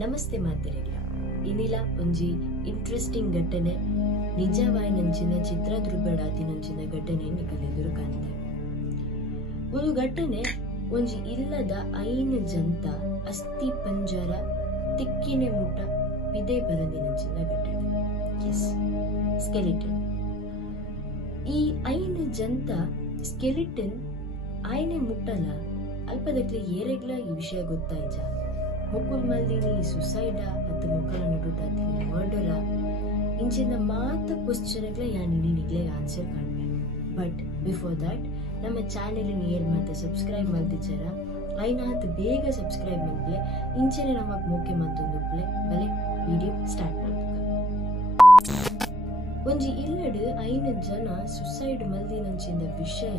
ನಮಸ್ತೆ ಮಾತೆರೆಗ್ಲ ಇನಿಲ ಒಂಜಿ ಇಂಟ್ರೆಸ್ಟಿಂಗ್ ಘಟನೆ ನಿಜವಾಯಿನಂಚಿನ ಚಿತ್ರದುರ್ಗಡಾತಿನಂಚಿನ ಘಟನೆ ನಿಕಲ್ ಎದುರು ಕಾಣ್ದೆ. ಒಂದು ಘಟನೆ ಒಂಜಿ ಇಲ್ಲದ ಐನು ಜಂತ ಅಸ್ಥಿ ಪಂಜರ ತಿಕ್ಕಿನೆ ಮುಟ್ಟ ವಿದೆ ಬರದಿನಂಚಿನ ಘಟನೆ. Yes, skeleton. ಈ ಐನು ಜಂತ ಸ್ಕೆಲಿಟನ್ ಆಯ್ನೆ ಮುಟ್ಟಲ ಅಲ್ಪದಕ್ಲೆ ಏರೆಗ್ಲ ಈ ವಿಷಯ ಗೊತ್ತಾಯ್ಜ. ಮೊಕ್ಕುಲ್ ಮಲ್ದಿನಿ ಸುಸೈಡ ಅತ್ತ ಮೊಕ್ಕಲ ನಡುಟಾತಿ ಮರ್ಡರ ಇಂಚಿನ ಮಾತ ಕ್ವಶ್ಚನ್ಗಳ ಯಾನ್ ನಿಗ್ಲೆ ಆನ್ಸರ್ ಕಾಣ್ಬೆ. ಬಟ್ ಬಿಫೋರ್ ದಟ್ ನಮ್ಮ ಚಾನೆಲ್ ಏರ್ ಮಾತ ಸಬ್ಸ್ಕ್ರೈಬ್ ಮಾಡ್ತಿಚ್ಚಾರ ಐನಾತ್ ಬೇಗ ಸಬ್ಸ್ಕ್ರೈಬ್ ಮಾಡ್ಲೆ ಇಂಚನೆ ನಮಕ್ ಮೊಕ್ಕೆ ಮಂತೊಂದುಪ್ಲೆ ಬಲೆ ವಿಡಿಯೋ ಸ್ಟಾರ್ಟ್ ಮಾಡ್ಬೇಕು. ಒಂಜಿ ಇಲ್ಲಡ್ ಐನು ಜನ ಸುಸೈಡ್ ಮಲ್ದಿನಂಚಿನ ವಿಷಯ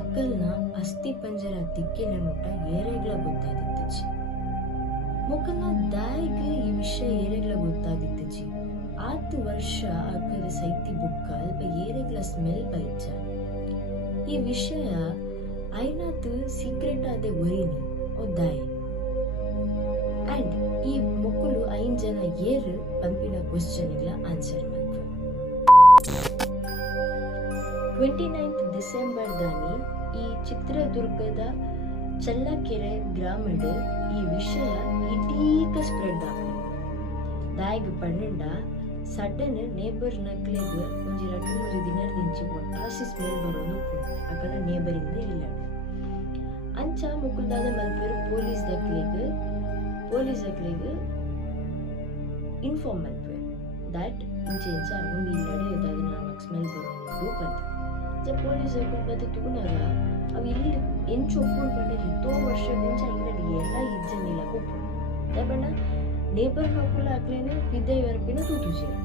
ಅಕ್ಕಲ್ನ ಅಸ್ಥಿ ಪಂಜರ ತಿಕ್ಕಿನ ಮುಟ್ಟ ಏರೆಗ್ಲ ಗೊತ್ತಾದಿತ್ತಜಿ. ಮೊಕ್ಕಲ್ನ ದಾಯಿಗ್ ಈ ವಿಷಯ ಏರೆಗ್ಲ ಗೊತ್ತಾದಿತ್ತಜಿ. 8 ವರ್ಷ ಅಕ್ಕಲ ಸೈತಿ ಬುಕ್ಕ ಅಲ್ಪ ಏರೆಗ್ಲ ಸ್ಮೆಲ್ ಬೈಚ. ಈ ವಿಷಯ ಐನಾತ್ ಸೀಕ್ರೆಟ್ ಆದೆ ಒರಿನಿ ಓ ದಾಯಿ. ಅಂಡ್ ಈ ಮೊಕ್ಕಲು 5 ಜನ ಏರ್ ಪಂಪಿನ ಕ್ವಶ್ಚನ್ಗಳ ಆನ್ಸರ್ ಮಾಡ್ತಾರೆ. 29 ಡಿಸೆಂಬರ್ ದಾನಿ ಈ ಚಿತ್ರದುರ್ಗದ ಚಳ್ಳಕೆರೆ ಗ್ರಾಮಡ್ ಈ ವಿಷಯ ಇಡೀಕ ಸ್ಪ್ರೆಡ್ ಆಗ ದಾಯಿಗ್ ಪಂಡ ಸಡನ್ ನೇಬರ್ ನಕ್ಲೆಗ್ ಒಂಜಿ 2-3 ದಿನ ದಿಂಚಿ ಒಟ್ಟಾಸಿ ಸ್ಮೆಲ್ ಬರೋದು ಅಕಲ ನೇಬರಿಂದ ಇಲ್ಲ ಅಂಚ ಮುಕ್ಕುಲ್ದಾದ ಮಲ್ಪೇರು ಪೊಲೀಸ್ ದಕ್ಲೆಗ್ ಇನ್ಫಾರ್ಮ್ ಮಲ್ಪೇರು ದಟ್ ಇಂಚೆ ಒಂದು ಇಲ್ಲಡೆ ಅದಾದ ನಮಕ್ ಸ್ಮೆಲ್ ಬರೋದು ಬಂತ. ಪೊಲೀಸ್ ಬತ್ತೆ ತೂನಾಗ ಅವು ಇಲ್ಲಿ ಎಂಚು ಒಪ್ಪುಂಡು ಪಂಡ ಎಷ್ಟೋ ವರ್ಷದಿಂಚ ಇಲ್ಲಡಿ ಎಲ್ಲ ಇಜ್ಜನಿಲ್ಲ ಕೊಪ್ಪು ದಪಂಡ ನೇಬರ್ ನಕುಲು ಅಕ್ಲೇನೆ ಪಿದ್ದೆ ವರಪಿನ ತೂತುಜೇರು.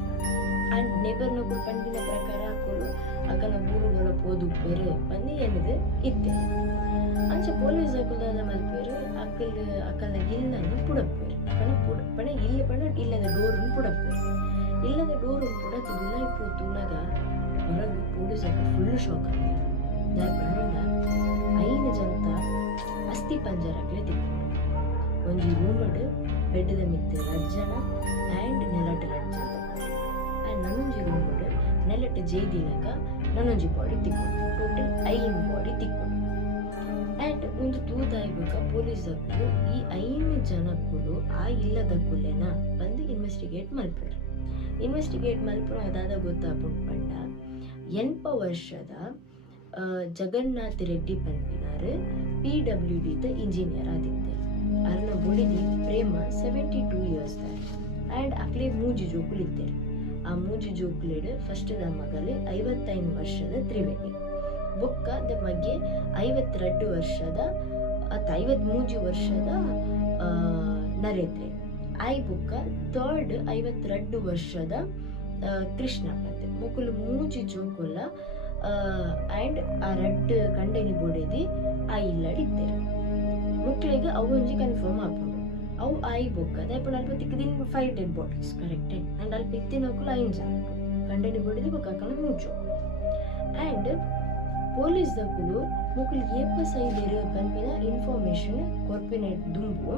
ಅಂಡ್ ನೇಬರ್ ನಕುಲು ಪಂಡಿನ ಪ್ರಕಾರ ಹಾಕೋಳು ಅಕ್ಕನ ಊರುಗಳ ಪೋದುಪ್ಪೇರು ಬಂದು ಏನದು ಇತ್ತೆ ಅಂಚ ಪೊಲೀಸ್ ಹಾಕುದಾದ ಮಲ್ಪೇರು ಅಕ್ಕಲ ಗಿಲ್ಲನ್ನು ಪುಡಪ್ಪೇರು ಪಣ ಇಲ್ಲಿ ಪಣ ಇಲ್ಲದ ಡೋರನ್ನು ಪುಡಪ್ಪೇರು. ಇಲ್ಲದ ಡೋರನ್ನು ಪುಡತ್ತು ದುಲಾಯಿ ಪೋತುನಾಗ ಹೊರಗೆ ಪೊಲೀಸ್ ಫುಲ್ ಶಾಕ್ ಆಗ್ತದೆ. ದಾಯಪಂಡ 5 ಜಂತ ಅಸ್ಥಿ ಪಂಜರಕ್ಲೆ ತಿಕ್ಕೊಂಡು ಒಂಜಿ ರೂಮಡ್ ಬೆಡ್ದ ಮಿತ್ತೆ 2 ಜನ ಆ್ಯಂಡ್ ನೆಲಟ್ 2 ಜನ ಆ್ಯಂಡ್ ನನ್ನೊಂಜಿ ರೂಮಡ್ ನೆಲಟ್ ಜೈದಿನಕ ನನ್ನೊಂಜಿ ಬಾಡಿ ತಿಕ್ಕೊಂಡು ಟೋಟಲ್ 5 ಬಾಡಿ ತಿಕ್ಕೊಂಡು ಆ್ಯಂಡ್ ಒಂದು ತೂದಾಯ್ಬೇಕ ಪೊಲೀಸಕ್ಕೂ ಈ 5 ಜನಕ್ಕೂ ಆ ಇಲ್ಲದಕ್ಕೂಲೆನ ಬಂದು ಇನ್ವೆಸ್ಟಿಗೇಟ್ ಮಲ್ಪೇರು. ಇನ್ವೆಸ್ಟಿಗೇಟ್ ಮಲ್ಪುನ ಅದಾದ ಗೊತ್ತಾಗ್ಬಿಟ್ಟು ಪಂಡ 8 ವರ್ಷದ ಜಗನ್ನಾಥ್ ರೆಡ್ಡಿ ಪನ್ಪಿನಾರು PWD ಇಂಜಿನಿಯರ್ ಆದಿತ್ತೆ. ಅರ್ನ ಬುಡಿದಿ ಪ್ರೇಮ 72 years ಆ್ಯಂಡ್ ಅಕ್ಲೆ ಮೂಜಿ ಜೋಕುಲು ಇದ್ದೇನೆ. ಆ ಮೂಜಿ ಜೋಕುಲಿಡ್ ಫಸ್ಟ್ ದ ಮಗಲೆ 55 ವರ್ಷದ ತ್ರಿವೇಣಿ ಬೊಕ್ಕ ದ ಮಗೆ 52 ವರ್ಷದ 53 ವರ್ಷದ ನರೇಂದ್ರ ಐ ಬುಕ್ಕ ಥರ್ಡ್ 52 ವರ್ಷದ ಕೃಷ್ಣ ಮತ್ತೆ ಮುಕುಲು ಮೂಜಿ ಜೋಕುಲ ಆ್ಯಂಡ್ ಆ 2 ಕಂಡೆನಿ ಬೋಡೆದಿ ಆ ಇಲ್ಲಡಿದ್ದೇವೆ. ಮುಕ್ಳಿಗೆ ಅವು ಒಂಜಿ ಕನ್ಫರ್ಮ್ ಆಗ್ಬೋದು ಅವು ಆಯಿ ಬೊಕ್ಕ ದಯಪಡ ಅಲ್ಪ ತಿಕ್ಕದಿನ್ 5 ಡೆಡ್ ಬಾಡೀಸ್ ಕರೆಕ್ಟ್ ಆ್ಯಂಡ್ ಅಲ್ಪ ಇತ್ತಿನಕುಲು 5 ಜನ ಕಂಡೆನಿ ಬೋಡೆದಿ ಬೊಕ್ಕ ಹಾಕಲು ಮೂಜು ಆ್ಯಂಡ್ ಪೊಲೀಸ್ ದಕ್ಕುಲು ಮುಕುಲು ಏಪ ಸೈದೇರು ಪಂಪಿನ ಇನ್ಫಾರ್ಮೇಶನ್ ಕೊರ್ಪಿನ ದುಂಬು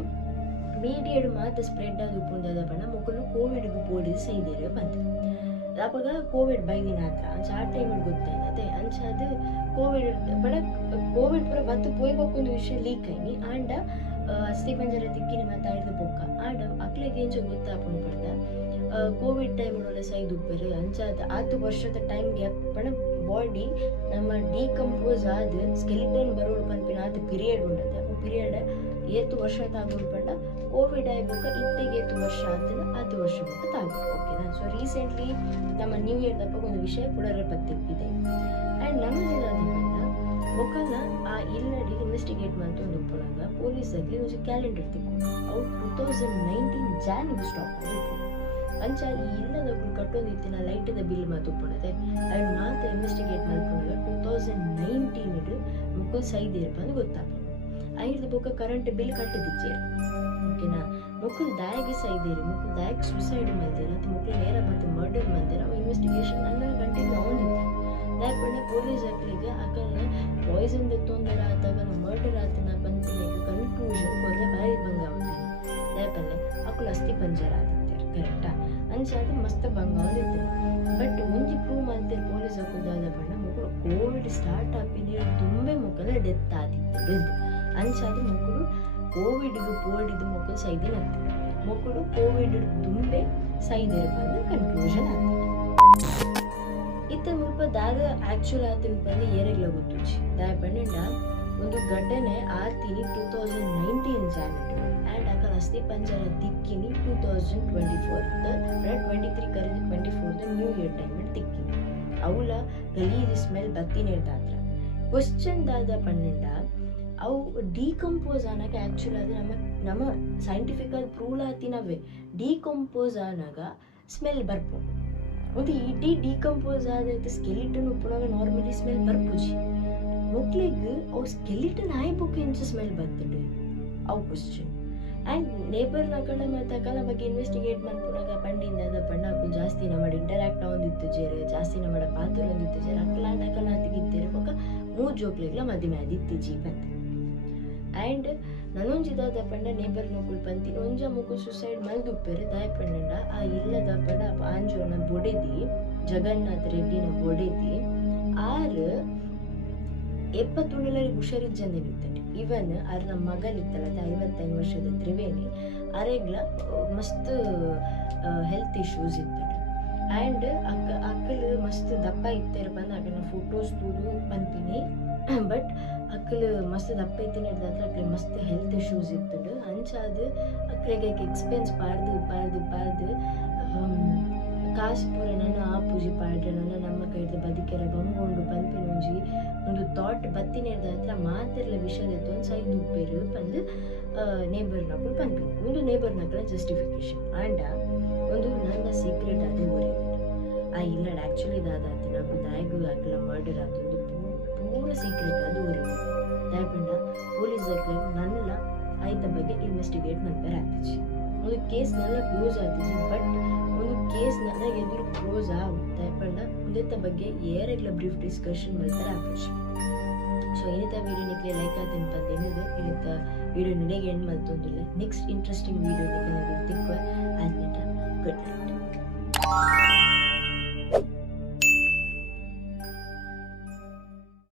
ಮೀಡಿಯಾಡ್ ಮಾತ್ರ ಸ್ಪ್ರೆಡ್ ಆದ ಉಪ್ಪುಂಡದ ಬಣ್ಣ ಮುಕುಲು ಕೋವಿಡ್ಗೂ ಬೋಡಿದ ಸೈದೇರು ಬಂತು. ಅವಾಗ ಕೋವಿಡ್ ಬೈದಿನ ಹತ್ರ ಅಂಚ ಆ ಟೈಮಿಗೆ ಗೊತ್ತಾಯ್ನತೆ ಅಂಚ ಅದು ಕೋವಿಡ್ ಪೂರ ಬತ್ತು ಪೋಯ್ಬಕ್ಕೊಂದು ವಿಷಯ ಲೀಕ್ ಆಯ್ನಿ ಆಂಡ ಅಸ್ಥಿ ಪಂಜರ ತಿಕ್ಕಿನ ಮಾತಾಡಿದ ಬೊಕ್ಕ ಆಂಡ ಅಕ್ಲೆಗೆ ಎಂಚ ಗೊತ್ತಾಪುಂಡು ಪಂಡ ಕೋವಿಡ್ ಟೈಮಿನೊಳ ಸೈದು ಉಪ್ಪೇರು ಅಂಚ 10 ವರ್ಷದ ಟೈಮ್ ಗ್ಯಾಪ್ ಪಣ ಬಾಡಿ ನಮ್ಮ ಡಿಕಂಪೋಸ್ ಆದ ಸ್ಕೆಲಿಟನ್ ಬರೋಡು ಪನ್ಪಿನ ಆದ ಪೀರಿಯಡ್ ಉಂಡದ ಪೀರಿಯಡ್ 7 ವರ್ಷ ತಾಗೋಡು ಪಂಡ ಕೋವಿಡ್ ಆಯ್ಬೇಕ ಇತ್ತೆಗೆ 7 ವರ್ಷ ಆತನ 10 ವರ್ಷ ಬುಕ್ಕ ತಾಗೋಡು. ಓಕೆನಾ? ಸೊ ರೀಸೆಂಟ್ಲಿ ನಮ್ಮ ನ್ಯೂ ಇಯರ್ ದಪ್ಪ ಒಂದು ವಿಷಯ ಪುಡರೆ ಪತ್ತಿಪ್ಪಿದೆ ಆ್ಯಂಡ್ ನಮ್ಮ ಜಿಲ್ಲಾದ ಪಂಡ ಬೊಕ್ಕನ ಆ ಇಲ್ಲಡಿ ಇನ್ವೆಸ್ಟಿಗೇಟ್ ಮಾಡ್ತು ಒಂದು ಉಪ್ಪುನಾಗ ಪೊಲೀಸಲ್ಲಿ ಒಂದು ಕ್ಯಾಲೆಂಡರ್ ತಿಕ್ಕೊಂಡು ಅವು 2019 ಜಾನ್ಗೆ ಸ್ಟಾಪ್ ಆಗಿತ್ತು. ಅಂಚ ಈ ಇಲ್ಲದಕ್ಕೂ ಕಟ್ಟೊಂದಿತ್ತಿನ ಲೈಟದ ಬಿಲ್ ಮಾತು ಉಪ್ಪುಣದೆ ಆ್ಯಂಡ್ ಮಾತು ಇನ್ವೆಸ್ಟಿಗೇಟ್ ಮಾಡ್ಕೊಂಡಾಗ 2019 ಮುಕ್ಕಲ್ ಸೈದೇರಪ್ಪ ಅಂತ ಗೊತ್ತಾಗ್ತದೆ. ಐದು ಬೊಕ್ಕ ಕರೆಂಟ್ ಬಿಲ್ ಕಟ್ಟದಿಚ್ಚೇರು. ಓಕೆನಾ? ಮುಕ್ಕಲ್ ದಾಯಿಗೆ ಸೈದೇರಿ ಮುಕ್ಕಲ್ ದಾಯಿಗೆ ಸುಸೈಡ್ ಮಾಡ್ದೇರು ಮತ್ತು ಮುಕ್ಕಲ್ ನೇರ ಮತ್ತು ಮರ್ಡರ್ ಮಾಡ್ದೇರು ಅವು ಇನ್ವೆಸ್ಟಿಗೇಷನ್ 12 ಗಂಟೆಗೆ ಆಗೋದಿತ್ತು. ದಾಯಪಂಡ ಪೊಲೀಸ್ ಅಕ್ಲಿಗೆ ಅಕಲ್ನ ಪಾಯ್ಸನ್ ತೊಂದರೆ ಆದಾಗ ಮರ್ಡರ್ ಆತನ ಬಂದಿಲ್ಲ ಕನ್ಕ್ಲೂಷನ್ ಕೊರ್ರೆ ಬಾರಿ ಬಂಗಾವತ್ತೆ. ದಾಯಪಲ್ಲೆ ಅಕ್ಕಲ ಪಂಚರ್ ಆದಿತ್ತಾರೆ ಕರೆಕ್ಟಾ ಅಂಚಾದ ಮಸ್ತ್ ಬಂಗ ಒಂದಿತ್ತು ಬಟ್ ಒಂಜಿ ಪ್ರೂವ್ ಮಾಡ್ತಾರೆ ಪೊಲೀಸ್ ಹಾಕೋದಾದ ಬಣ್ಣ ಮಕ್ಕಳು ಕೋವಿಡ್ ಸ್ಟಾರ್ಟ್ ಆಪಿದೆ ತುಂಬೆ ಮಕ್ಕಳ ಡೆತ್ ಆದಿತ್ತು ಅಂಚಾದ ಮಕ್ಕಳು ಕೋವಿಡ್ಗೆ ಪೋಡಿದ ಮಕ್ಕಳು ಸೈದಿನ ಮಕ್ಕಳು ಕೋವಿಡ್ ದುಂಬೆ ಸೈದಿರ ಬಂದು ಕನ್ಕ್ಲೂಷನ್ ಆಗ್ತದೆ ಇತ್ತ ಮುಲ್ಪ ದಾದ ಆಕ್ಚುಲ್ ಆತಿನ ಬಂದು ಏರೆಗ್ಲ ಗೊತ್ತುಚ್ಚಿ ದಾಯ ಪಂಡ ಒಂದು ಘಟನೆ ಆತಿನಿ 2019 ಜಾನೆಟ್ ಆ್ಯಂಡ್ ಅಕ್ಕ ಅಸ್ಥಿ ಪಂಜರ ತಿಕ್ಕಿನಿ 2024 23 ಕರೆದು 24 ನ್ಯೂ ಇಯರ್ ಟೈಮ್ ತಿಕ್ಕಿನಿ ಅವಳ ಗಲೀಜ್ ಸ್ಮೆಲ್ ಬತ್ತಿನ ಇರ್ತಾತ್ರ ಕ್ವಶನ್ ದಾದ ಪಂಡ ಅವು ಡಿಕಂಪೋಸ್ ಆನಾಗ ಆ್ಯಕ್ಚುಲ್ ಅದು ನಮ್ಮ ಸೈಂಟಿಫಿಕಲ್ ಪ್ರೂವ್ ಆತಿನವೇ ಡಿಕಂಪೋಸ್ ಆನಾಗ ಸ್ಮೆಲ್ ಬರ್ಬೋದು ಒಂದು ಇಡೀ ಡಿಕಂಪೋಸ್ ಆದೈತೆ ಸ್ಕೆಲಿಟನ್ ಉಪ್ಪುನಾಗ ನಾರ್ಮಲಿ ಸ್ಮೆಲ್ ಬರ್ಪುಜಿ ಮಕ್ಳಿಗೆ ಅವು ಸ್ಕೆಲಿಟನ್ ಆಯ್ಬೇಕು ಎಂಚ ಸ್ಮೆಲ್ ಬರ್ತದೆ ಅವು ಕ್ವಶನ್ ಆ್ಯಂಡ್ ನೇಬರ್ನ ಕಡೆ ಮತ್ತು ಅಕ್ಕಲ ಬಗ್ಗೆ ಇನ್ವೆಸ್ಟಿಗೇಟ್ ಮಾಡ್ಕೊಂಡಾಗ ಪಂಡಿಂದ ಪಂಡಾಕು ಜಾಸ್ತಿ ನಮ್ಮ ಇಂಟರಾಕ್ಟ್ ಆಗೊಂದಿತ್ತು ಜೇರೆ ಜಾಸ್ತಿ ನಮ್ಮ ಪಾತ್ರ ಒಂದಿತ್ತು ಜೇರೆ ಅಕ್ಕಲಾಂಡ ಅಕ್ಕಲ ತೆಗಿದ್ದೇರೆ ಮಗ ಮೂರು ಜೋಕ್ಲೆಗ್ಲ ಮದುವೆ ಆದಿತ್ತು ಜೀಪಂತ ಆ್ಯಂಡ್ ನನೊಂಜಿದಾದ ಪಂಡ ನೇಬರ್ ನೋಕುಲ್ ಪಂತಿನ ಒಂಜ ಮುಗು ಸುಸೈಡ್ ಮಲ್ದುಪ್ಪೇರೆ ದಾಯ ಪಂಡ ಆ ಇಲ್ಲದ ಪಂಡ ಆಂಜೋನ ಬೊಡೆದಿ ಜಗನ್ನಾಥ್ ರೆಡ್ಡಿನ ಬೊಡೆದಿ ಆರು 70 ಹುಷಾರಿಜ್ಜಂದೆ ನಿಂತಂಡೆ ಇವನ್ ಅರ್ನ ಮಗಲಿತ್ತಲ್ಲ 55 ವರ್ಷದ ತ್ರಿವೇಣಿ ಅರೆಗ್ಲ ಮಸ್ತ್ ಹೆಲ್ತ್ ಇಶ್ಯೂಸ್ ಇತ್ತು ಆ್ಯಂಡ್ ಅಕ್ಕಲು ಮಸ್ತ್ ದಪ್ಪ ಇತ್ತೇರು ಬಂದು ಅಕ್ಕನ ಫೋಟೋಸ್ ತೂದು ಪಂತೀನಿ ಬಟ್ ಅಕ್ಕಲು ಮಸ್ತ್ ದಪ್ಪ ಇತ್ತಿನ ಹಿಡ್ದಾತ್ರ ಅಕ್ಕಲಿ ಮಸ್ತ್ ಹೆಲ್ತ್ ಇಶ್ಯೂಸ್ ಇತ್ತು ಅಂಚಾದ ಅಕ್ಕಳಿಗೆ ಎಕ್ಸ್ಪೆನ್ಸ್ ಪಾರ್ದು ಕಾಸು ಪೂರ ನನ್ನ ಆ ಪೂಜೆ ಪಾಡ್ರೆ ನನ್ನ ನಮ್ಮ ಕೈದ ಬದುಕೆರೆ ಬಂಗೊಂಡು ಪಂಪಿನ ಒಂದು ಥಾಟ್ ಬತ್ತಿನ ಹಿಡ್ದಾತ್ರ ಮಾತಿರ್ಲ ವಿಷಯದ ಒಂದು ಸೈದು ಉಪ್ಪೇರು ಬಂದು ನೇಬರ್ ನಕ್ಕಳು ಪಂಪಿನ ಒಂದು ನೇಬರ್ ನಕ್ಕಳ ಜಸ್ಟಿಫಿಕೇಶನ್ ಆಂಡ ಒಂದು ನನ್ನ ಸೀಕ್ರೆಟ್ ಅದು ಓರಿಯೋದು ಆ ಇಲ್ಲ ಆ್ಯಕ್ಚುಲಿ ಇದಾದಾತು ನಾವು ದಾಯಗು ಅಕ್ಕಲ ಮರ್ಡರ್ ಆದೊಂದು ಪೂರ ಸೀಕ್ರೆಟ್ ಅದು ಓರಿಯೋದು ದಾಯಪಂಡ ಪೊಲೀಸ್ ನನ್ನ ಆಯ್ತ ಬಗ್ಗೆ ಇನ್ವೆಸ್ಟಿಗೇಟ್ ಮಾಡ್ತಾರೆ ಆಗ್ತಿಜಿ ಒಂದು ಕೇಸ್ ನನ್ನ ಕ್ಲೋಸ್ ಆಗ್ತಿಜಿ ಬಟ್ ಒಂದು ಕೇಸ್ ನನ್ನ ಎದುರು ಕ್ಲೋಸ್ ಆಗುತ್ತೆ ಪಂಡ ಒಂದಿತ್ತ ಬಗ್ಗೆ ಏರೆಗ್ಲ ಬ್ರೀಫ್ ಡಿಸ್ಕಷನ್ ಮಾಡ್ತಾರೆ ಆಗ್ತಿಜಿ ಸೊ ಇನ್ನಿತ ವೀಡಿಯೋ ನಿಕ್ಲೆ ಲೈಕ್ ಆತೇನೆ ಬಂದೇನಿದೆ ಇನ್ನಿತ ವೀಡಿಯೋ ನಿನಗೆ ಎಂಡ್ ಮಲ್ತೊಂದಿಲ್ಲ ನೆಕ್ಸ್ಟ್ ಇಂಟ್ರೆಸ್ಟಿಂಗ್ ವೀಡಿಯೋ ನಿಮಗೆ ತಿಕ್ಕ ಆದ್ಮೇಲೆ ಗುಡ್ ನೈಟ್